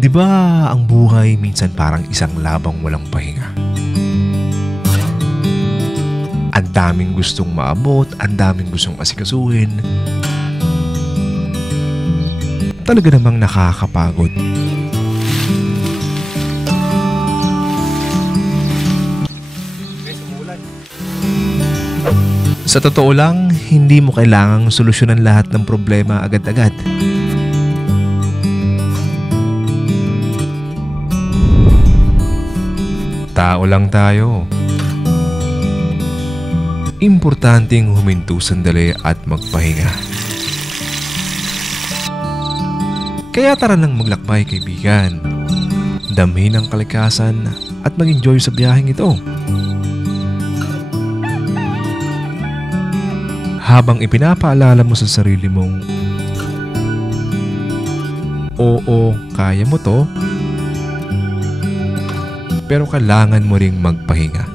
Di ba ang buhay minsan parang isang labang walang pahinga? Ang daming gustong maabot, ang daming gustong asikasuhin. Talaga namang nakakapagod. Sa totoo lang, hindi mo kailangang solusyonan lahat ng problema agad-agad. Tao lang tayo. Importanteng huminto sandali at magpahinga. Kaya tara nang maglakbay, kaibigan. Damhin ang kalikasan at mag-enjoy sa biyaheng ito. Habang ipinapaalala mo sa sarili mong, oo, kaya mo to, pero kailangan mo ring magpahinga.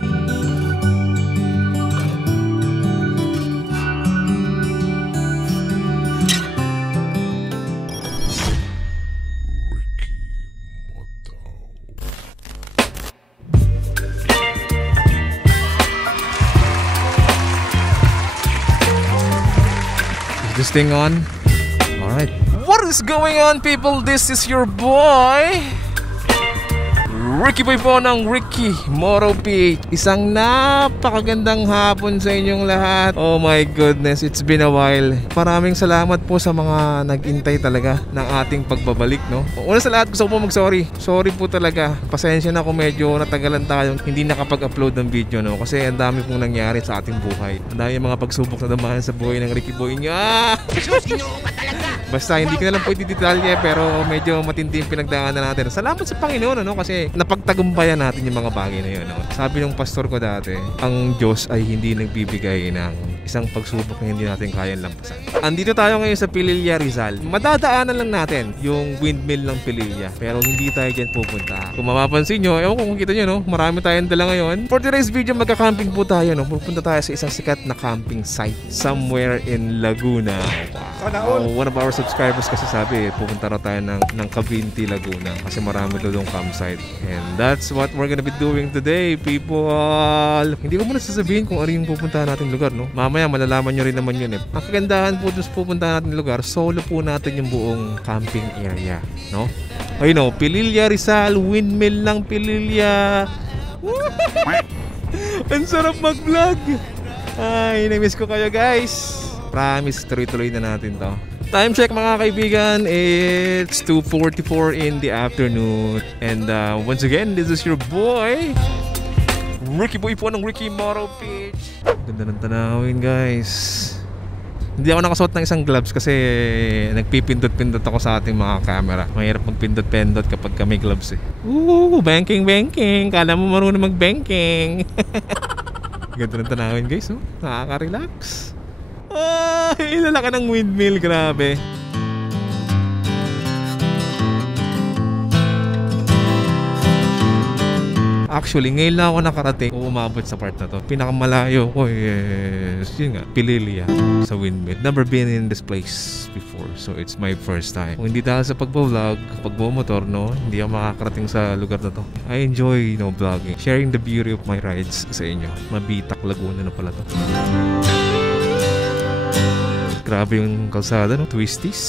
This thing on? Alright. What is going on, people? This is your boy Ricky Boy po ng Ricky Moro PH. Isang napakagandang hapon sa inyong lahat. Oh my goodness, it's been a while. Maraming salamat po sa mga nag-intay talaga ng ating pagbabalik, no? Una sa lahat, gusto ko po mag-sorry. Sorry po talaga. Pasensya na kung medyo natagalan tayong hindi nakapag-upload ng video, no? Kasi ang dami pong nangyari sa ating buhay. Ang dami mga pagsubok na damahan sa buhay ng Ricky Boy niya. Basta hindi ko na lang po i-detalye, pero medyo matindi yung pinagdaanan natin. Salamat sa Panginoon, no? Kasi napagtagumpayan natin yung mga bagay na yun, no? Sabi ng pastor ko dati, ang Diyos ay hindi nagbibigay ng isang pagsubok na hindi natin kayang lampasan. Andito tayo ngayon sa Pililla, Rizal. Madadaanan lang natin yung windmill ng Pililla, pero hindi tayo dyan pupunta. Kung mapapansin nyo, ewan ko kung kita nyo, no? Marami tayong dala ngayon. For today's video, magka-camping po tayo, no? Pupunta tayo sa isang sikat na camping site somewhere in Laguna. Wow. One of our subscribers kasi sabi, pupunta raw tayo ng Cavinti, Laguna, kasi marami doon campsite. And that's what we're gonna be doing today, people. Hindi ko muna sasabihin kung ano yung pupuntahan natin lugar, no? Mamaya malalaman nyo rin naman yun, eh. Ang kagandahan po doon sa pupuntahan natin lugar, solo po natin yung buong camping area, no? Ayun, no? Pililla, Rizal, windmill ng Pililla. Ang sarap mag-vlog. Ay, na-miss ko kayo, guys. Promise, tuloy-tuloy na natin to. Time check, mga kaibigan, it's 2:44 in the afternoon. And once again, this is your boy Ricky Boy po ng Ricky Moro PH. Ganda ng tanawin, guys. Hindi ako nakasuot ng isang gloves kasi nagpipindot-pindot ako sa ating mga camera. Mahirap magpindot-pindot kapag may gloves, eh. Banking. Kala mo marunong mag-banking. Ganda ng tanawin, guys, oh. Nakaka-relax. Ay, lalaki ng windmill, grabe. Actually, ngayon lang ako nakarating o umabot sa part na to. Pinakamalayo ko, yes, yun nga, Pililla sa windmill. Never been in this place before, so it's my first time. Kung hindi dahil sa pagbo-vlog, pagbo-motor, no, hindi ako makakarating sa lugar na to. I enjoy, vlogging, sharing the beauty of my rides sa inyo. Mabitak, Laguna na pala to. Grabe yung kalsada, no? Twisties.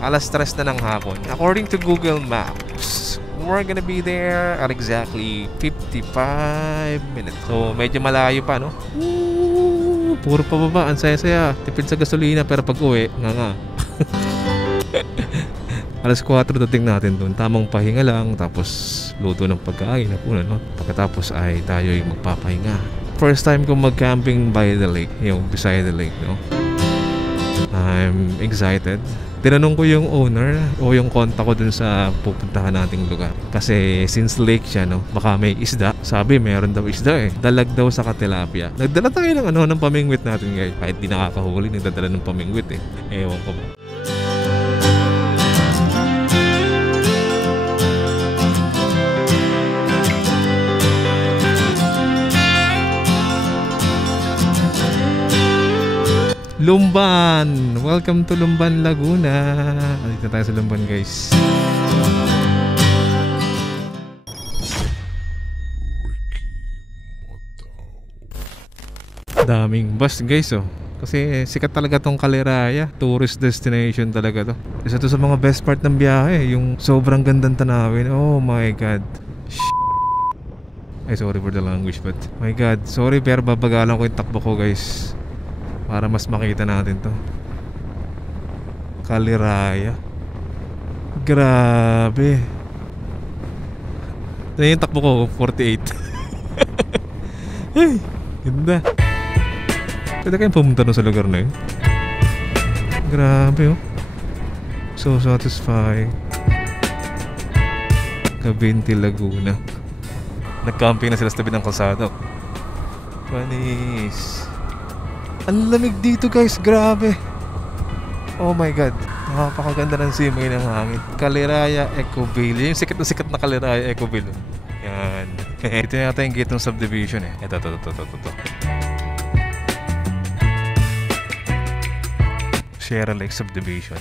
3:00 na ng hapon. According to Google Maps, we're gonna be there at exactly 55 minutes. So, medyo malayo pa, no? Puro pababa. Ang saya-saya. Tipid sa gasolina, pero pag uwi, nga. 4:00 dating natin doon. Tamang pahinga lang. Tapos, luto ng pagkain. No? Pagkatapos ay tayo yung magpapahinga. First time ko mag-camping by the lake. Yung beside the lake, no? I'm excited. Tinanong ko yung owner o yung contact ko dun sa pupuntahan nating lugar. Kasi since lake siya, no, baka may isda. Sabi, meron daw isda, eh. Dalag daw sa tilapia. Nagdala tayo ng pamingwit natin, guys. Kahit di nakakahuli, nagdadala ng pamingwit, eh. Ewan ko ba. Lumban! Welcome to Lumban, Laguna. Dito tayo sa Lumban, guys. Daming bus guys oh. Kasi sikat talaga tong Caliraya. Tourist destination talaga to. Isa to sa mga best part ng biyahe. Yung sobrang gandang tanawin. Oh my god. Ay sorry for the language but my god. Sorry pero babagalan ko yung takbo ko guys. Para mas makita natin to. Caliraya. Grabe. Ito yung takbo ko 48. Ay, ganda. Pwede kayong pumunta na sa lugar na yun. Grabe oh. So satisfying. Cabinti, Laguna. Nag-camping na sila sa tabi ng kalsada. Panis. Ang lamig dito guys, grabe. Oh my god. Napakaganda ng simoy ng hangin. Caliraya Ecoville. Yung sikat na Caliraya Ecoville. Yan. Ito yata yung gate ng subdivision eh. Ito. Sierra Lake Subdivision.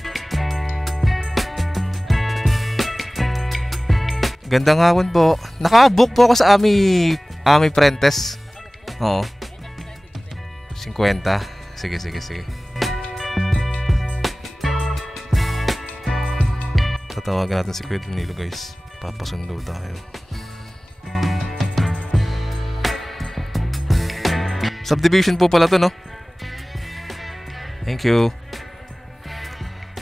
Gandang hapon po. Naka-book po ako sa Ami Prentes. Oo. 50. Sige. Tatawagan natin si Kuya Danilo guys. Papasundo tayo. Subdivision po pala to no? Thank you.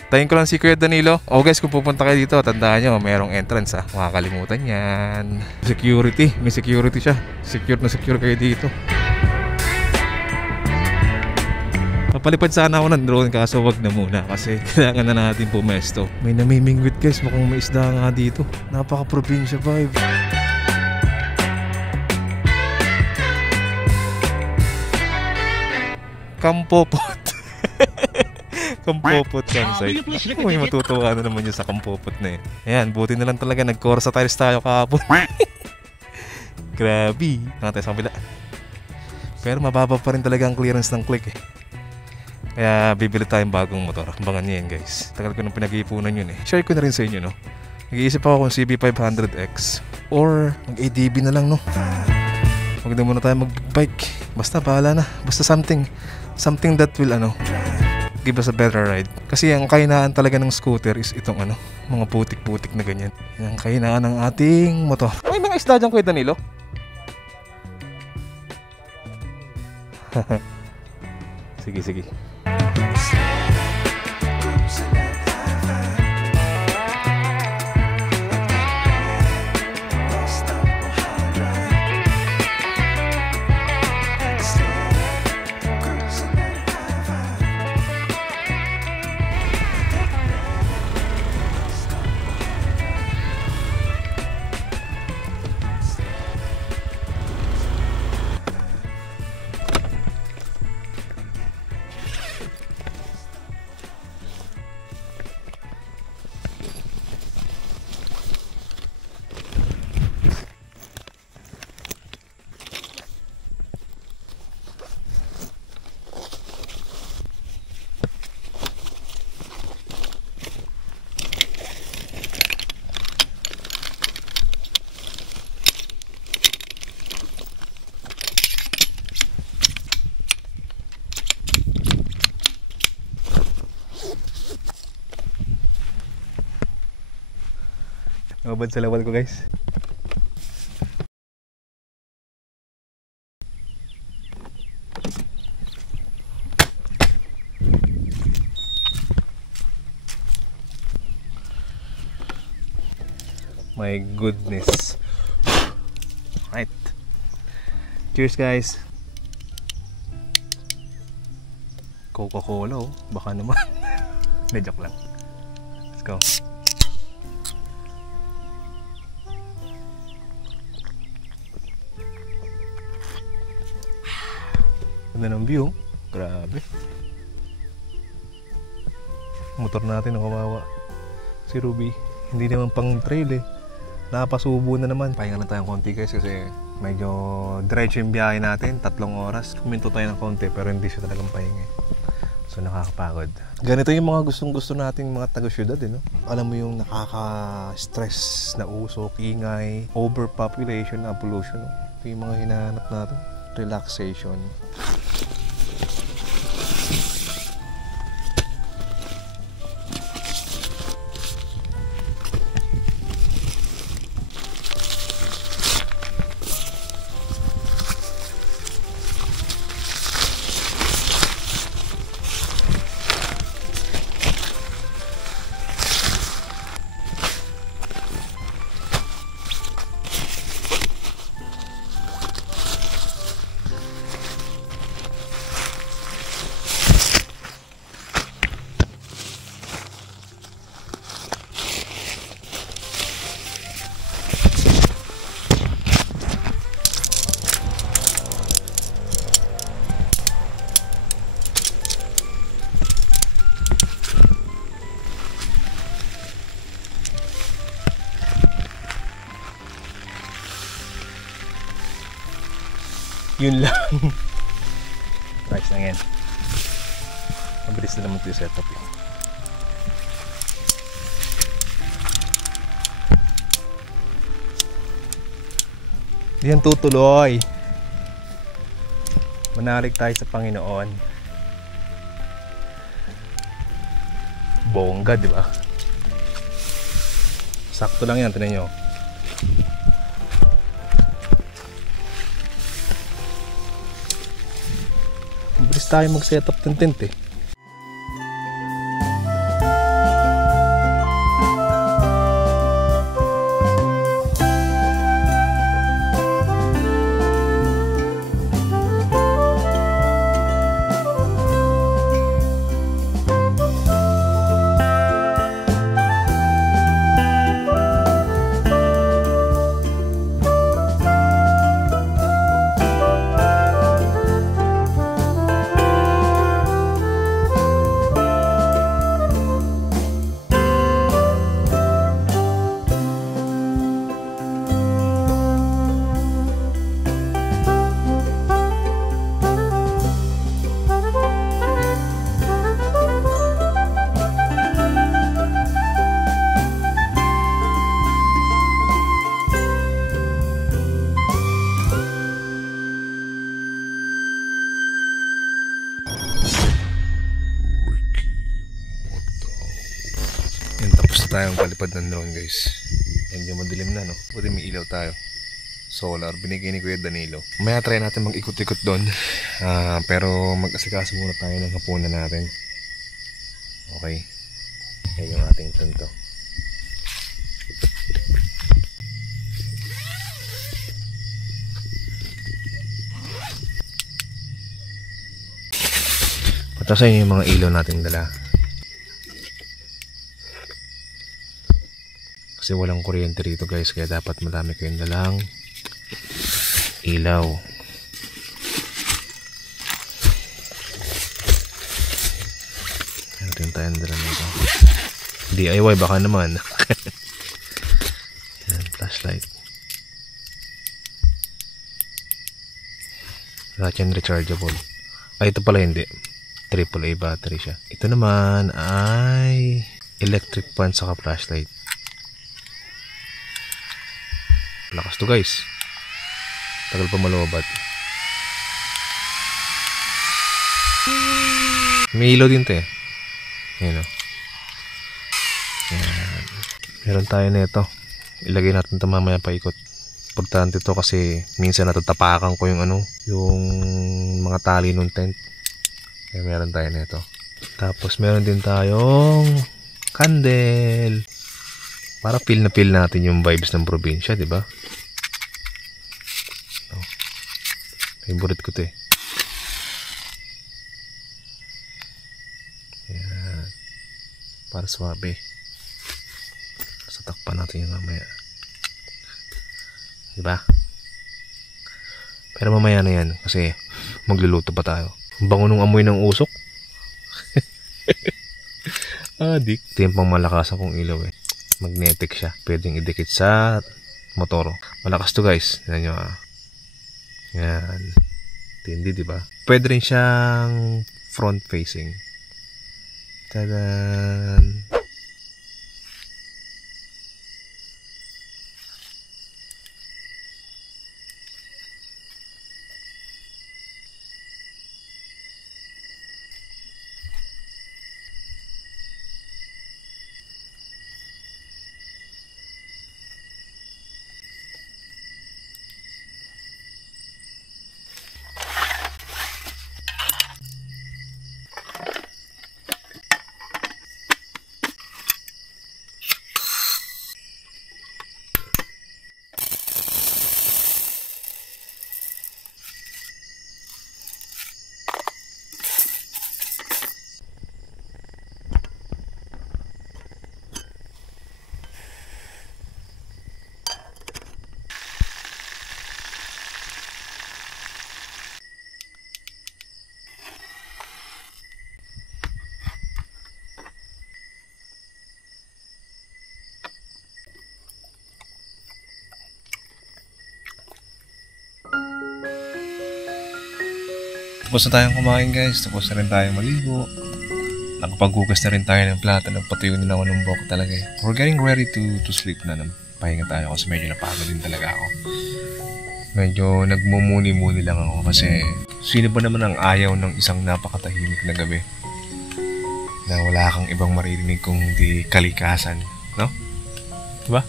Tayin ko lang si Kuya Danilo. Oh guys, kung pupunta kayo dito, tandaan nyo, mayroong entrance ha. Makakalimutan yan. Security. May security siya. Secure na secure kayo dito. Papalipad sana ako ng drone kaso wag na muna kasi kailangan na natin pumesto. May namimingwit guys, mukhang may isda nga dito. Napaka-probinsya vibe. Kampopot. Kampopot campsite. May matutuwa na naman yun sa Kampopot na eh. Ayan, buti na lang talaga nag-Corsa tiles tayo kahapon. Grabe. Nakatay sa kabila. Pero mababa pa rin talaga ang clearance ng click eh. Kaya bibili tayong bagong motor. Abangan nyo yan guys. Tagal ko nung pinag-iipunan yun eh. Share ko na rin sa inyo no. Nag-iisip ako kung CB500X or mag-ADB na lang no. Huwag na muna tayo mag-bike. Basta bahala na. Basta something that will give us a better ride. Kasi ang kahinaan talaga ng scooter is itong mga putik-putik na ganyan. Yan ang kahinaan ng ating motor. May mga isda dyan Kuya Danilo? Sige. Mabad sa lawal ko guys. My goodness. Right. Cheers guys. Coca-Cola oh. Baka naman. Hindi, joke lang. Let's go. Ganda ng view. Grabe. Motor natin ang kawawa. Si Ruby. Hindi naman pang trail eh. Napasubo na naman. Pahinga lang tayong konti guys kasi medyo diretso yung biyahe natin. 3 oras. Huminto tayo ng konti pero hindi siya talagang pahinga eh. So nakakapagod. Ganito yung mga gustong-gusto nating mga taga-syudad eh, no? Alam mo yung nakaka-stress na usok, ingay, overpopulation, pollution. No? Ito yung mga hinahanap natin. Relaxation. Yun lang. Nice lang yan. Mabilis na naman ito yung setup eh. Di yan tutuloy. Manalig tayo sa Panginoon. Bongga, di ba? Sakto lang yan, tingnan nyo. Mabilis tayo mag-setup ng tent eh. Yan, tapos na tayong palipad ng drone guys. Medyo madilim na no. Buti may ilaw tayo. Solar, binigay ni Kuya Danilo. Maya try natin mag-ikot-ikot doon. Pero mag-asikaso muna tayo ng hapunan natin. Okay. Yan yung ating tonto. Patasin yung mga ilaw natin dala. Kasi walang kuryente rito guys, kaya dapat madami kayong dalang ilaw. Meron tayong dala nito. DIY baka naman. Yan, flashlight. Lahat yan rechargeable. Ay, ito pala hindi. AAA battery siya. Ito naman ay electric fan saka flashlight. Lakas to guys. Tagal pa malubat. May ilaw din to eh. Ayan o. Ayan. Meron tayo nito. Ilagay natin ito mamaya paikot. Importante to kasi minsan natatapakan ko yung yung mga tali ng tent. Kaya meron tayo nito. Tapos meron din tayong candle. Para feel na feel natin yung vibes ng probinsya, di ba? Oh. Favorite ko 'to eh. Yan. Para swabe. Sa takpan natin yung mamaya. Di ba? Pero mamaya na yan kasi magluluto pa tayo. Bango nung amoy ng usok. Adik. Ito yung pang malakas akong ilaw eh. Magnetic siya. Pwedeng idikit sa motor. Malakas to guys. Yan nyo Yan. Tindi diba? Pwede rin siyang front facing. Tadan! Tapos na tayong kumain guys, tapos na rin tayong maligo. Nakapaghugas na rin tayo ng plato, nagpatuyo din ako ng buhok talaga eh. We're getting ready to sleep na. Pahinga tayo kasi medyo napagod din talaga ako. Medyo nagmumuni-muni lang ako kasi sino ba naman ang ayaw ng isang napakatahimik na gabi na wala kang ibang maririnig kung di kalikasan, no? Diba?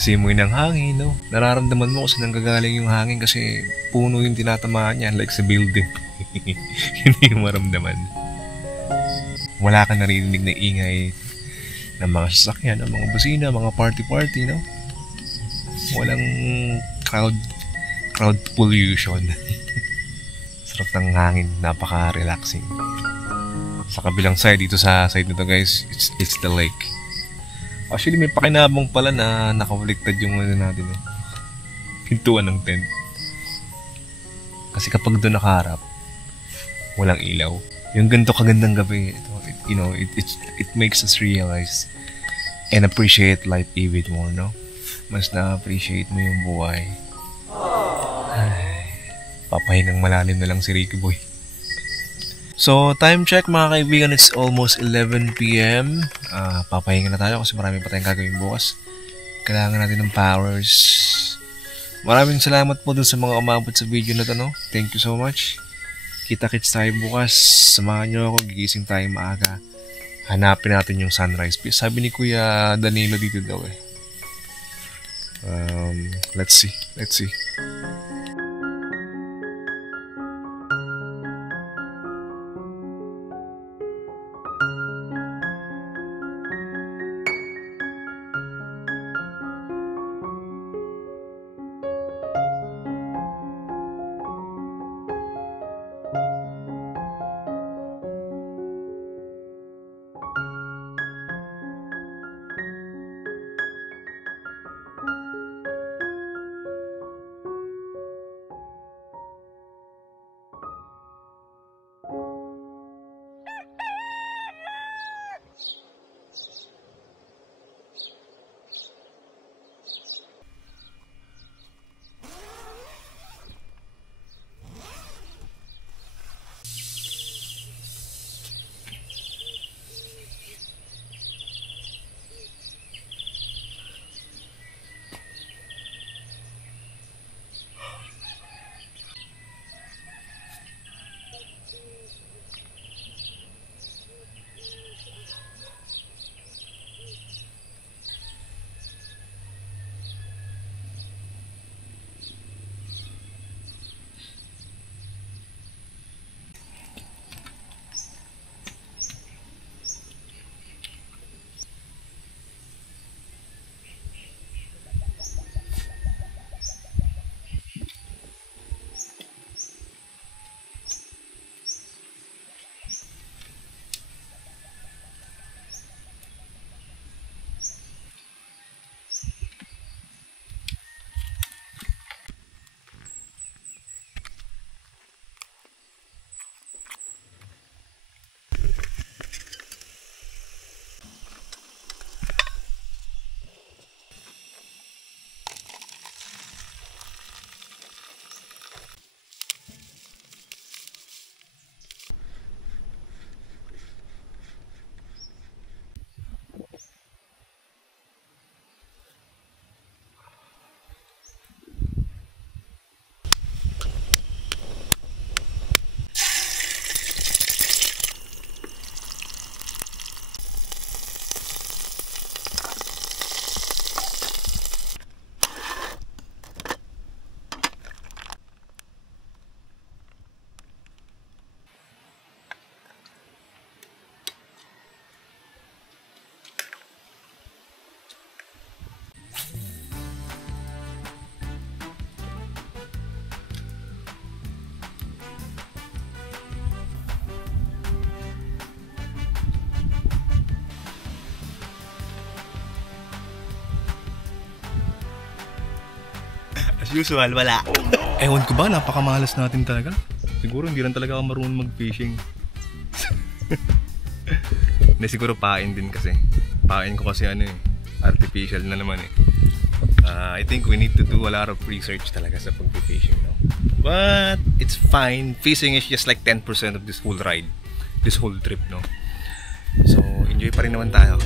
Simoy ng hangin, no? Nararamdaman mo kasi nanggagaling yung hangin kasi puno yung tinatamaan niya like sa building. Hindi mo maramdaman. Wala kang naririnig na ingay ng mga sasakyan, ng mga busina, mga party-party, no? Walang crowd pollution. Sarap ng hangin, napaka-relaxing. Sa kabilang side, dito sa side nito guys, it's the lake. Actually, may pakinabang pala na nakabaliktad yung ano natin eh. Pintuan ng tent. Kasi kapag doon nakaharap, walang ilaw. Yung ganito kagandang gabi, it makes us realize and appreciate life even more, no? Mas na-appreciate mo yung buhay. Ay, papahingang malalim na lang si Ricky Boy. So, time check mga kaibigan, it's almost 11 p.m. Papahinga na tayo kasi marami pa tayong gagawin bukas. Kailangan natin ng powers. Maraming salamat po dun sa mga umabot sa video na to, no? Thank you so much. Kita-kits tayo bukas. Samahan nyo ako, gigising tayo maaga. Hanapin natin yung sunrise. Sabi ni Kuya Danilo dito daw eh. Let's see. As usual, wala. Ewan ko ba, napakamalas natin talaga. Siguro hindi lang talaga ako marunong mag-fishing. Hindi, siguro pain din kasi. Pain ko kasi ano eh, artificial na naman eh. I think we need to do a lot of research talaga sa pag-fishing, no? But it's fine. Fishing is just like 10% of this whole ride. This whole trip, no? So, enjoy pa rin naman tayo.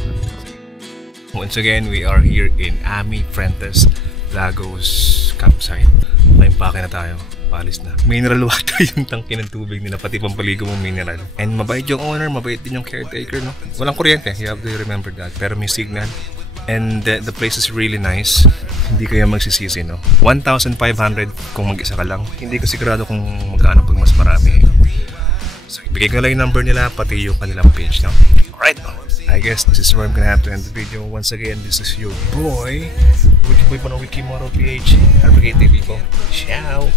Once again, we are here in Ami Fuentes Lagos campsite. Paimpake na tayo. Palis na. Mineral water yung tangke ng tubig nila, pati pampaligo mong mineral. And mabait yung owner, mabait din yung caretaker, no? Walang kuryente, you have to remember that. Pero may signal. And the place is really nice. Hindi kayo magsisisi, no? 1,500 kung mag-isa ka lang. Hindi ko sigurado kung magkano pag mas marami. So, ibigay ko lang yung number nila, pati yung kanilang page, no? Alright, I guess this is where I'm gonna have to end the video. Once again, this is your boy, Wiki Boy Panawiki Moro PH. Have a great day, people. Ciao!